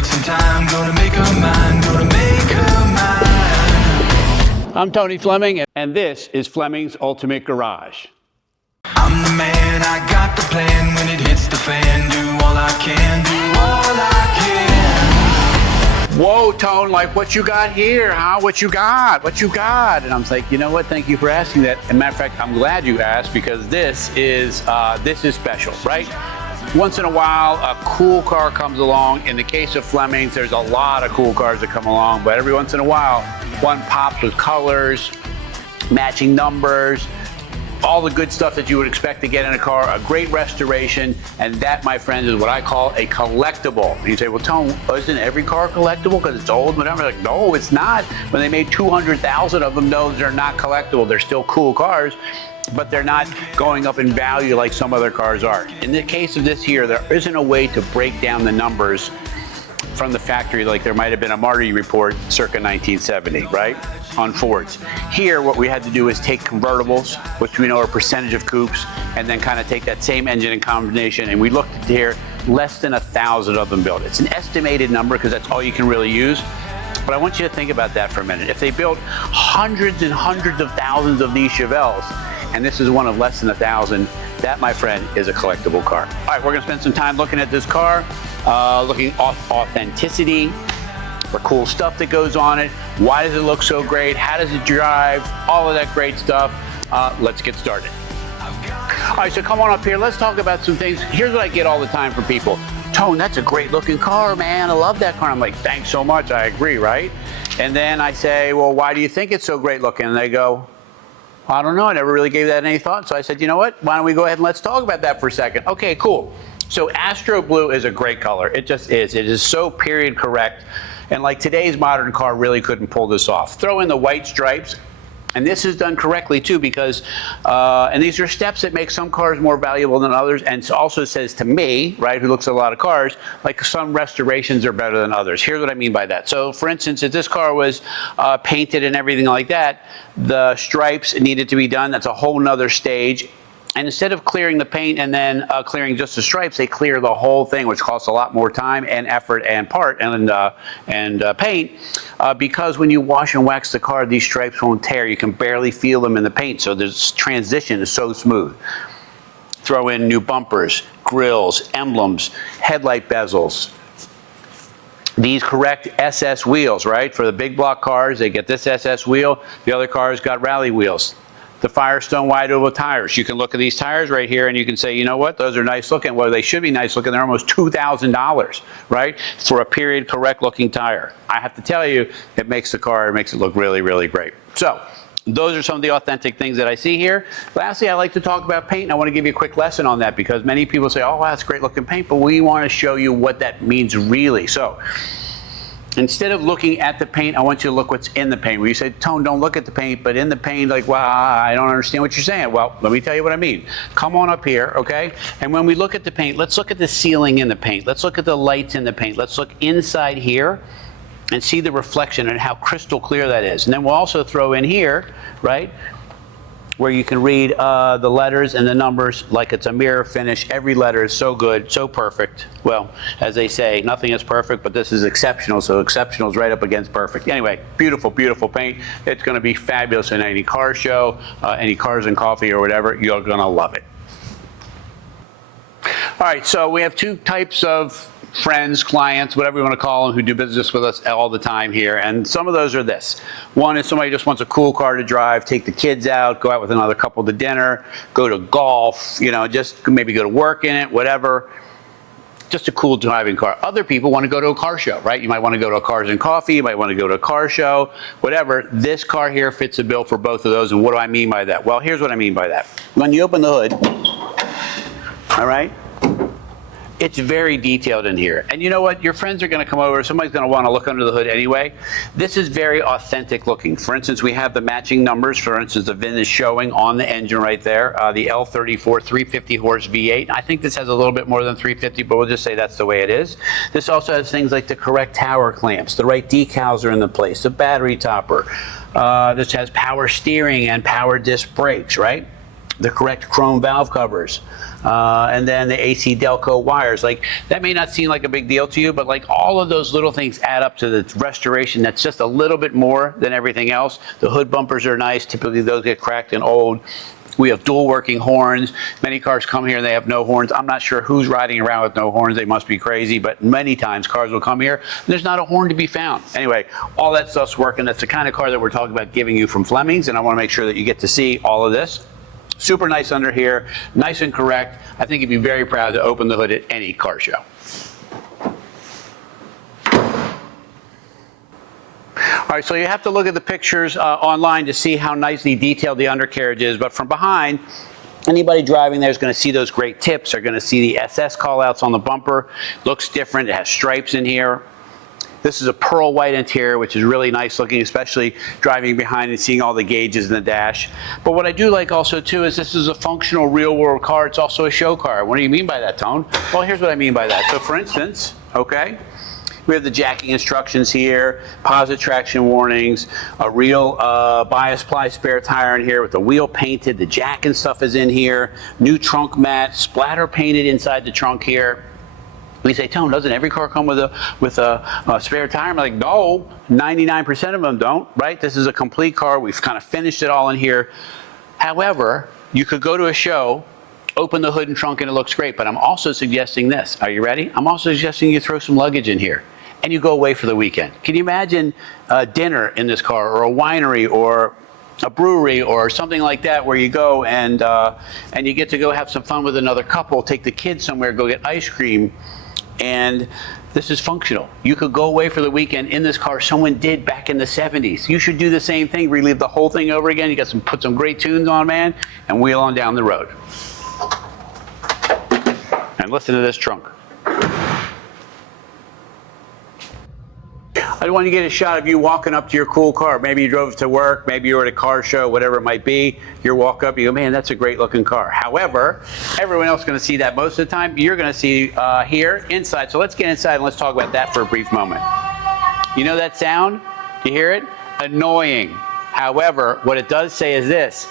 take some time, gonna make her mine, gonna make her mine. I'm Tony Fleming, and this is Fleming's Ultimate Garage. I'm the man, I got the plan. When it hits the fan, do all I can, do all I can. Whoa, Tone, like what you got here, huh? What you got? What you got? And I'm like, you know what? Thank you for asking that. As a matter of fact, I'm glad you asked because this is special, right? Once in a while, a cool car comes along. In the case of Fleming's, there's a lot of cool cars that come along, but every once in a while, one pops with colors, matching numbers, all the good stuff that you would expect to get in a car, a great restoration, and that, my friends, is what I call a collectible. And you say, well, Tone, isn't every car collectible because it's old, whatever? Like, no, it's not. When they made 200,000 of them, no, they're not collectible. They're still cool cars, but they're not going up in value like some other cars are. In the case of this here, there isn't a way to break down the numbers from the factory like there might have been a Marty report circa 1970, right, on Fords. Here, what we had to do is take convertibles, which we know are a percentage of coupes, and then kind of take that same engine and combination, and we looked at here, less than 1,000 of them built. It's an estimated number because that's all you can really use. But I want you to think about that for a minute. If they built hundreds and hundreds of thousands of these Chevelles, and this is one of less than 1,000, that, my friend, is a collectible car. All right, we're gonna spend some time looking at this car, looking at authenticity, the cool stuff that goes on it, why does it look so great, how does it drive, all of that great stuff. Let's get started. All right, so come on up here, let's talk about some things. Here's what I get all the time from people. Tone, that's a great looking car, man. I love that car. I'm like, thanks so much, I agree, right? And then I say, well, why do you think it's so great looking? And they go, I don't know, I never really gave that any thought. So I said, you know what, why don't we go ahead and let's talk about that for a second. Okay, cool. So Astro Blue is a great color. It just is. It is so period correct. And like today's modern car really couldn't pull this off. Throw in the white stripes. And this is done correctly too because, and these are steps that make some cars more valuable than others, and it also says to me, right, who looks at a lot of cars, like some restorations are better than others. Here's what I mean by that. So for instance, if this car was painted and everything like that, the stripes needed to be done. That's a whole nother stage. And instead of clearing the paint and then clearing just the stripes, they clear the whole thing, which costs a lot more time and effort and paint, because when you wash and wax the car, these stripes won't tear. You can barely feel them in the paint, so this transition is so smooth. Throw in new bumpers, grills, emblems, headlight bezels. These correct SS wheels, right? For the big block cars, they get this SS wheel. The other cars got rally wheels. The Firestone wide oval tires. You can look at these tires right here and you can say, you know what, those are nice looking. Well, they should be nice looking. They're almost $2,000, right? For a period correct looking tire. I have to tell you, it makes the car, it makes it look really, really great. So, those are some of the authentic things that I see here. Lastly, I like to talk about paint, and I want to give you a quick lesson on that because many people say, oh, wow, that's great looking paint, but we want to show you what that means really. So, instead of looking at the paint, I want you to look what's in the paint. Where you say, Tone, don't look at the paint, but in the paint, like, wow, I don't understand what you're saying. Well, let me tell you what I mean. Come on up here, okay? And when we look at the paint, let's look at the ceiling in the paint. Let's look at the lights in the paint. Let's look inside here and see the reflection and how crystal clear that is. And then we'll also throw in here, right, where you can read the letters and the numbers like it's a mirror finish. Every letter is so good, so perfect. Well, as they say, nothing is perfect, but this is exceptional, so exceptional is right up against perfect. Anyway, beautiful, beautiful paint. It's gonna be fabulous in any car show, any Cars and Coffee or whatever. You're gonna love it. All right, so we have two types of friends, clients, whatever you want to call them, who do business with us all the time here. And some of those are this. One is somebody just wants a cool car to drive, take the kids out, go out with another couple to dinner, go to golf, you know, just maybe go to work in it, whatever. Just a cool driving car. Other people want to go to a car show, right? You might want to go to a Cars and Coffee, you might want to go to a car show, whatever. This car here fits the bill for both of those. And what do I mean by that? Well, here's what I mean by that. When you open the hood, all right, it's very detailed in here. And you know what? Your friends are going to come over. Somebody's going to want to look under the hood anyway. This is very authentic looking. For instance, we have the matching numbers. For instance, the VIN is showing on the engine right there. The L34 350 horse V8. I think this has a little bit more than 350, but we'll just say that's the way it is. This also has things like the correct tower clamps. The right decals are in the place. The battery topper. This has power steering and power disc brakes, right? The correct chrome valve covers. and then the AC Delco wires. Like, that may not seem like a big deal to you, but like all of those little things add up to the restoration that's just a little bit more than everything else. The hood bumpers are nice. Typically those get cracked and old. We have dual working horns. Many cars come here and they have no horns. I'm not sure who's riding around with no horns. They must be crazy, but many times cars will come here and there's not a horn to be found. Anyway, all that stuff's working. That's the kind of car that we're talking about giving you from Flemings, and I want to make sure that you get to see all of this. Super nice under here, nice and correct. I think you'd be very proud to open the hood at any car show. All right, so you have to look at the pictures online to see how nicely detailed the undercarriage is, but from behind, anybody driving there is going to see those great tips. They're going to see the SS callouts on the bumper. Looks different. It has stripes in here. This is a pearl white interior, which is really nice looking, especially driving behind and seeing all the gauges in the dash. But what I do like also too is this is a functional real world car. It's also a show car. What do you mean by that, Tone? Well, here's what I mean by that. So for instance, okay, we have the jacking instructions here, positive traction warnings, a real bias ply spare tire in here with the wheel painted, the jack and stuff is in here, new trunk mat, splatter painted inside the trunk here. We say, Tone, doesn't every car come with a spare tire? I'm like, no, 99% of them don't, right? This is a complete car. We've kind of finished it all in here. However, you could go to a show, open the hood and trunk, and it looks great, but I'm also suggesting this. Are you ready? I'm also suggesting you throw some luggage in here and you go away for the weekend. Can you imagine dinner in this car, or a winery, or a brewery, or something like that, where you go and you get to go have some fun with another couple, take the kids somewhere, go get ice cream, and this is functional. You could go away for the weekend in this car. Someone did back in the 70s. You should do the same thing, relive the whole thing over again. You got put some great tunes on, man, and wheel on down the road. And listen to this trunk. I want to get a shot of you walking up to your cool car. Maybe you drove it to work, maybe you were at a car show, whatever it might be. You walk up, you go, man, that's a great looking car. However, everyone else is going to see that most of the time. You're going to see here, inside. So let's get inside and let's talk about that for a brief moment. You know that sound? You hear it? Annoying. However, what it does say is this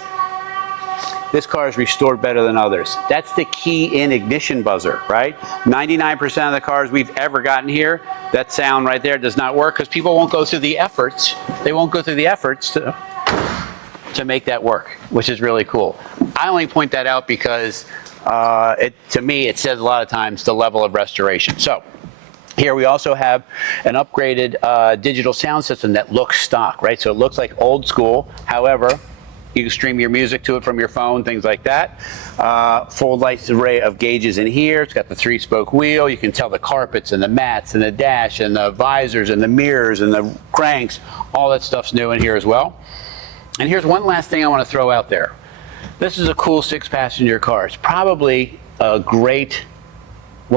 car is restored better than others. That's the key in ignition buzzer, right? 99% of the cars we've ever gotten here, that sound right there does not work because people won't go through the efforts. They won't go through the efforts to make that work, which is really cool. I only point that out because to me, it says a lot of times the level of restoration. So here we also have an upgraded digital sound system that looks stock, right? So it looks like old school. However, you can stream your music to it from your phone, things like that. Full light array of gauges in here. It's got the 3-spoke wheel. You can tell the carpets and the mats and the dash and the visors and the mirrors and the cranks. All that stuff's new in here as well. And here's one last thing I want to throw out there. This is a cool 6-passenger car. It's probably one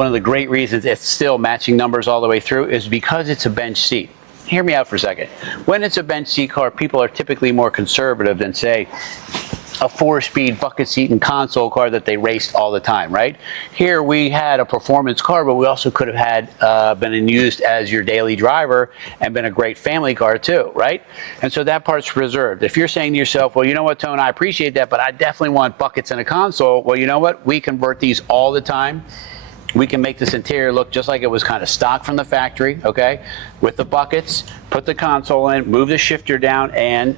of the great reasons it's still matching numbers all the way through is because it's a bench seat. Hear me out for a second. When it's a bench seat car, people are typically more conservative than, say, a 4-speed bucket seat and console car that they raced all the time, right? Here we had a performance car, but we also could have had been used as your daily driver and been a great family car too, right? And so that part's preserved. If you're saying to yourself, well, you know what, Tone, I appreciate that, but I definitely want buckets and a console. Well, you know what? We convert these all the time. We can make this interior look just like it was kind of stock from the factory, okay? With the buckets, put the console in, move the shifter down, and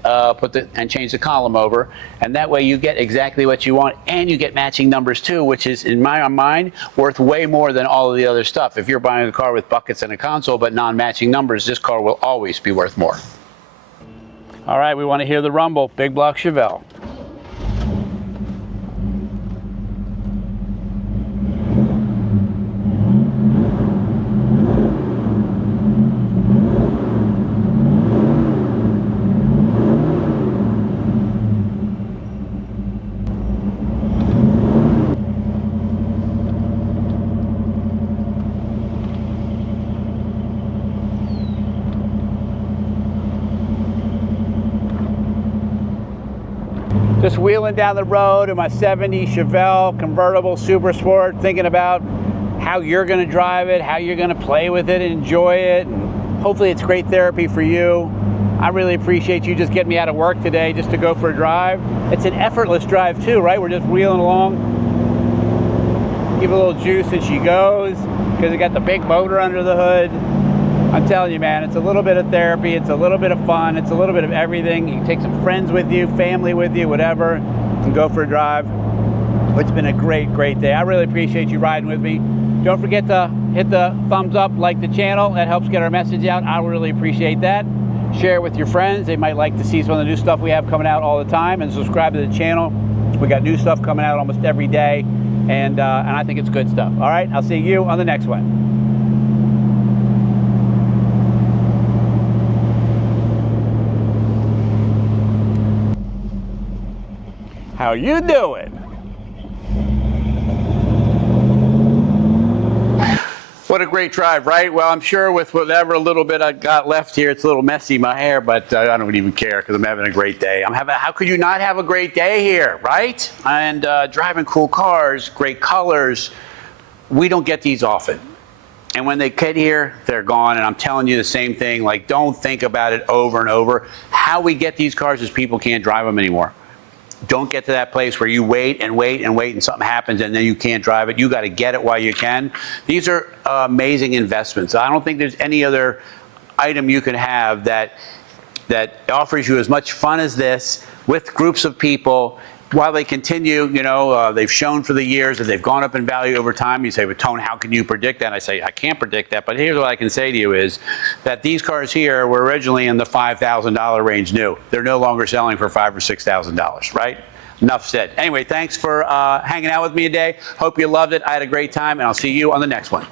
change the column over. And that way you get exactly what you want, and you get matching numbers too, which is, in my mind, worth way more than all of the other stuff. If you're buying a car with buckets and a console but non-matching numbers, this car will always be worth more. All right, we want to hear the rumble. Big block Chevelle. Just wheeling down the road in my 70 Chevelle Convertible Super Sport, thinking about how you're going to drive it, how you're going to play with it, enjoy it, and hopefully it's great therapy for you. I really appreciate you just getting me out of work today just to go for a drive. It's an effortless drive too, right? We're just wheeling along. give a little juice as she goes, because it got the big motor under the hood. I'm telling you, man, it's a little bit of therapy, it's a little bit of fun, it's a little bit of everything. You can take some friends with you, family with you, whatever, and go for a drive. It's been a great, great day. I really appreciate you riding with me. Don't forget to hit the thumbs up, like the channel. That helps get our message out. I really appreciate that. Share it with your friends. They might like to see some of the new stuff we have coming out all the time, and subscribe to the channel. We got new stuff coming out almost every day, and I think it's good stuff. All right, I'll see you on the next one. How you doing? What a great drive, right? Well, I'm sure with whatever little bit I got left here, it's a little messy, my hair, but I don't even care because I'm having a great day. How could you not have a great day here, right? And driving cool cars, great colors. We don't get these often. And when they get here, they're gone. And I'm telling you the same thing, like, don't think about it over and over. How we get these cars is people can't drive them anymore. Don't get to that place where you wait and wait and wait and something happens and then you can't drive it. You got to get it while you can. These are amazing investments. I don't think there's any other item you can have that offers you as much fun as this with groups of people while they continue. You know, they've shown for the years that they've gone up in value over time. You say, but Tone, how can you predict that? I say, I can't predict that, but here's what I can say to you is that these cars here were originally in the $5,000 range new. They're no longer selling for $5,000 or $6,000, right? Enough said. Anyway, thanks for hanging out with me today. Hope you loved it. I had a great time, and I'll see you on the next one.